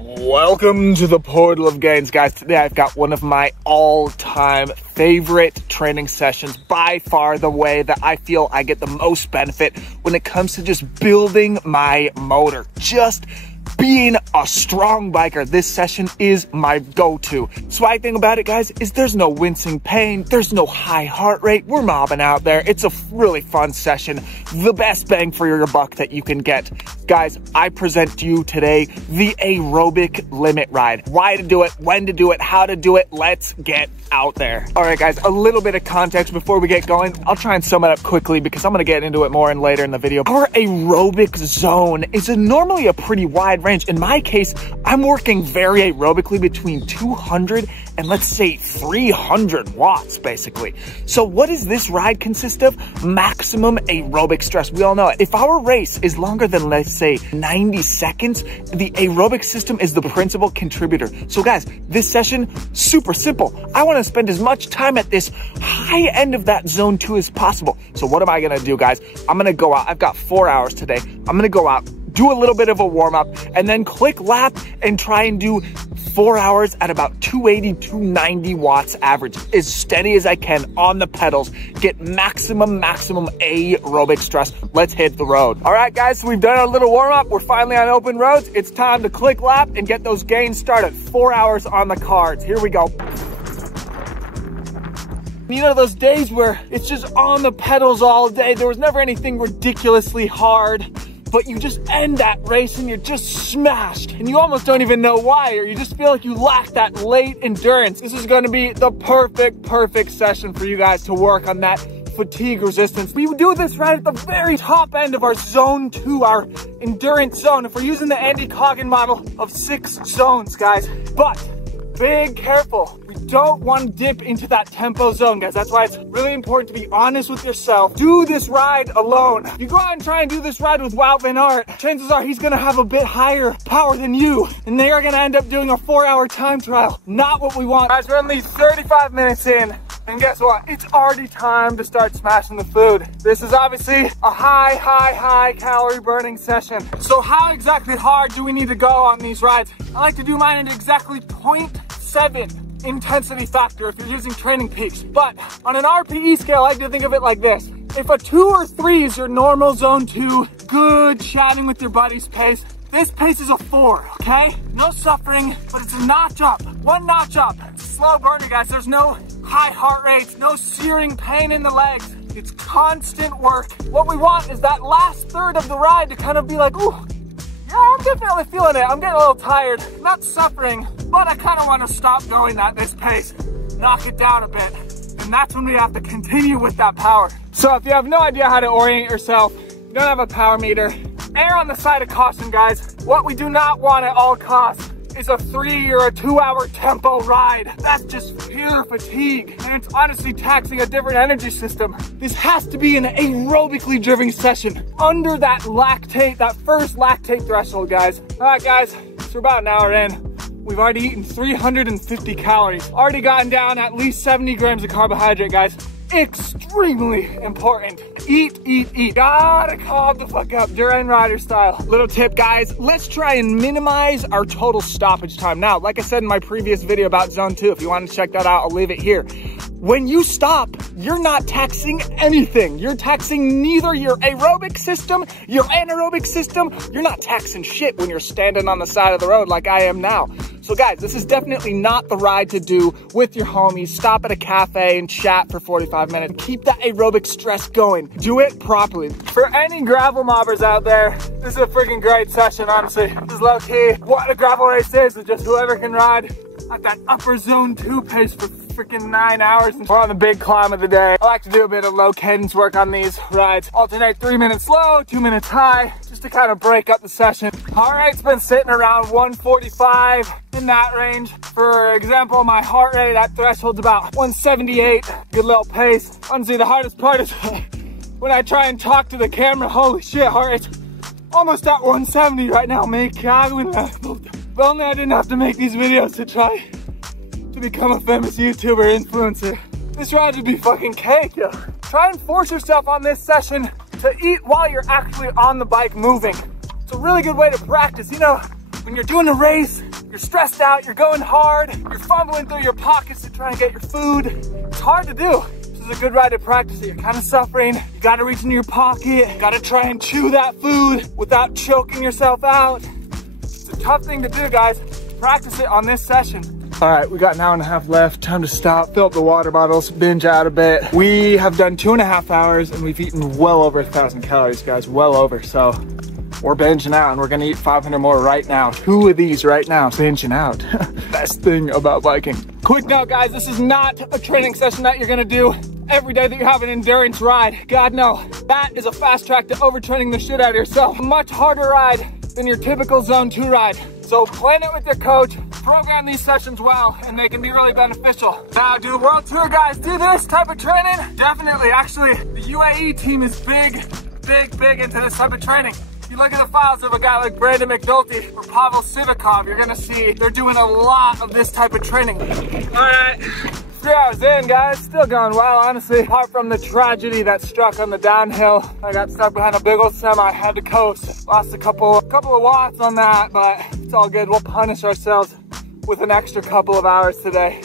Welcome to the Portal of Gains, guys. Today I've got one of my all-time favorite training sessions, by far the way that I feel I get the most benefit when it comes to just building my motor, just being a strong biker. This session is my go-to. So I think about it, guys, is there's no wincing pain, there's no high heart rate, we're mobbing out there. It's a really fun session, the best bang for your buck that you can get. Guys, I present to you today the aerobic limit ride. Why to do it, when to do it, how to do it, let's get out there. All right, guys, a little bit of context before we get going. I'll try and sum it up quickly because I'm gonna get into it more later in the video. Our aerobic zone is normally a pretty wide range. In my case, I'm working very aerobically between 200 and let's say 300 watts, basically. So what does this ride consist of? Maximum aerobic stress. We all know it. If our race is longer than, let's say, 90 seconds, the aerobic system is the principal contributor. So guys, this session, super simple. I want to spend as much time at this high end of that zone 2 as possible. So what am I going to do, guys? I'm going to go out. I've got 4 hours today. I'm going to go out, do a little bit of a warm up, and then click lap and try and do 4 hours at about 280, 290 watts average, as steady as I can on the pedals, get maximum aerobic stress. Let's hit the road. All right, guys, so we've done our little warm up. We're finally on open roads. It's time to click lap and get those gains started. 4 hours on the cards. Here we go. You know those days where it's just on the pedals all day, there was never anything ridiculously hard, but you just end that race and you're just smashed and you almost don't even know why, or you just feel like you lack that late endurance. This is going to be the perfect session for you guys to work on that fatigue resistance. We do this right at the very top end of our zone 2, our endurance zone, if we're using the Andy Keegan model of 6 zones, guys. But big careful, we don't want to dip into that tempo zone, guys. That's why it's really important to be honest with yourself. Do this ride alone. If you go out and try and do this ride with Wout Van Aert, chances are he's gonna have a bit higher power than you, and they are gonna end up doing a 4-hour time trial. Not what we want. Guys, we're only 35 minutes in, and guess what? It's already time to start smashing the food. This is obviously a high calorie burning session. So how exactly hard do we need to go on these rides? I like to do mine at exactly 0.7 intensity factor if you're using training peaks. But on an RPE scale, I like to think of it like this. If a 2 or 3 is your normal zone 2, good chatting with your buddies pace, this pace is a 4, okay? No suffering, but it's a notch up. 1 notch up. It's a slow burner, guys. There's no high heart rates, no searing pain in the legs. It's constant work. What we want is that last third of the ride to kind of be like, ooh, yeah, I'm definitely feeling it. I'm getting a little tired, not suffering, but I kind of want to stop going at this pace, knock it down a bit. And that's when we have to continue with that power. So if you have no idea how to orient yourself, you don't have a power meter, err on the side of caution, guys. What we do not want at all costs is a 3 or a 2-hour tempo ride. That's just pure fatigue, and it's honestly taxing a different energy system. This has to be an aerobically driven session under that lactate, that first lactate threshold, guys. All right, guys, so we're about an hour in. We've already eaten 350 calories, already gotten down at least 70 grams of carbohydrate, guys. Extremely important. Eat. Gotta calm the fuck up, Duran Rider style. Little tip, guys, let's try and minimize our total stoppage time. Now, like I said in my previous video about zone 2, if you want to check that out, I'll leave it here. When you stop, you're not taxing anything. You're taxing neither your aerobic system, your anaerobic system. You're not taxing shit when you're standing on the side of the road like I am now. So guys, this is definitely not the ride to do with your homies. Stop at a cafe and chat for 45 minutes. Keep that aerobic stress going. Do it properly. For any gravel mobbers out there, this is a freaking great session, honestly. This is low key. What a gravel race is just whoever can ride at that upper zone 2 pace for freaking 9 hours. We're on the big climb of the day. I like to do a bit of low cadence work on these rides. Alternate 3 minutes low, 2 minutes high, just to kind of break up the session. Heart rate's been sitting around 145, in that range. For example, my heart rate at threshold's about 178. Good little pace. Honestly, the hardest part is when I try and talk to the camera. Holy shit, heart rate's almost at 170 right now. If only I didn't have to make these videos to try to become a famous YouTuber influencer. This ride would be fucking cake, yo. Try and force yourself on this session to eat while you're actually on the bike moving. It's a really good way to practice. You know, when you're doing a race, you're stressed out, you're going hard, you're fumbling through your pockets to try and get your food. It's hard to do. This is a good ride to practice it. You're kind of suffering. You gotta reach in your pocket, you gotta try and chew that food without choking yourself out. It's a tough thing to do, guys. Practice it on this session. All right, we got an hour and a half left. Time to stop, fill up the water bottles, binge out a bit. We have done 2.5 hours and we've eaten well over 1,000 calories, guys, well over. So we're binging out and we're gonna eat 500 more right now. 2 of these right now, binging out. Best thing about biking. Quick note, guys, this is not a training session that you're gonna do every day that you have an endurance ride. God, no. That is a fast track to overtraining the shit out of yourself. Much harder ride than your typical zone 2 ride. So plan it with your coach, program these sessions well, and they can be really beneficial. Now, do the world tour guys do this type of training? Definitely. Actually, the UAE team is big into this type of training. If you look at the files of a guy like Brandon McNulty or Pavel Sivikov, you're gonna see they're doing a lot of this type of training. All right, 3 hours in, guys, still going well, honestly. Apart from the tragedy that struck on the downhill, I got stuck behind a big old semi, had to coast. Lost a couple of watts on that, but it's all good. We'll punish ourselves with an extra couple of hours today.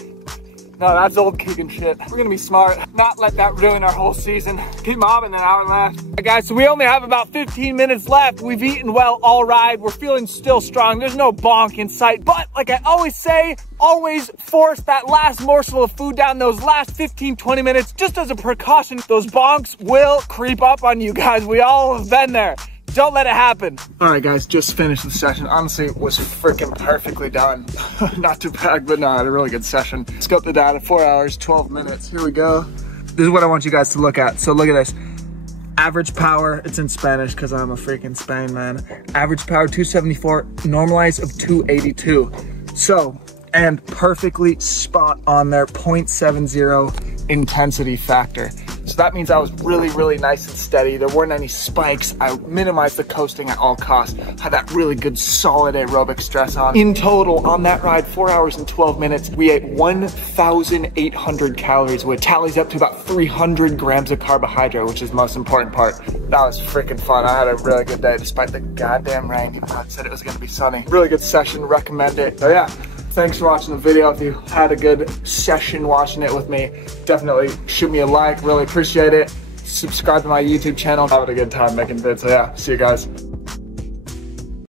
No, that's old Keegan shit. We're gonna be smart, not let that ruin our whole season. Keep mobbing, an hour left. All right, guys, so we only have about 15 minutes left. We've eaten well all ride. We're feeling still strong. There's no bonk in sight, but like I always say, always force that last morsel of food down those last 15, 20 minutes, just as a precaution. Those bonks will creep up on you guys. We all have been there. Don't let it happen. All right, guys, just finished the session. Honestly, it was freaking perfectly done. Not to brag, but no, I had a really good session. Scope the data, 4 hours, 12 minutes. Here we go. This is what I want you guys to look at. So look at this. Average power, it's in Spanish because I'm a freaking Spain man. Average power, 274, normalized of 282. So, and perfectly spot on there, 0.70 intensity factor. So that means I was really nice and steady. There weren't any spikes. I minimized the coasting at all costs. Had that really good solid aerobic stress on. In total, on that ride, 4 hours and 12 minutes, we ate 1,800 calories, which tallies up to about 300 grams of carbohydrate, which is the most important part. That was freaking fun. I had a really good day despite the goddamn rain. God said it was gonna be sunny. Really good session, recommend it. So yeah. Thanks for watching the video. If you had a good session watching it with me, definitely shoot me a like, really appreciate it. Subscribe to my YouTube channel. Having a good time making vids, so yeah, see you guys.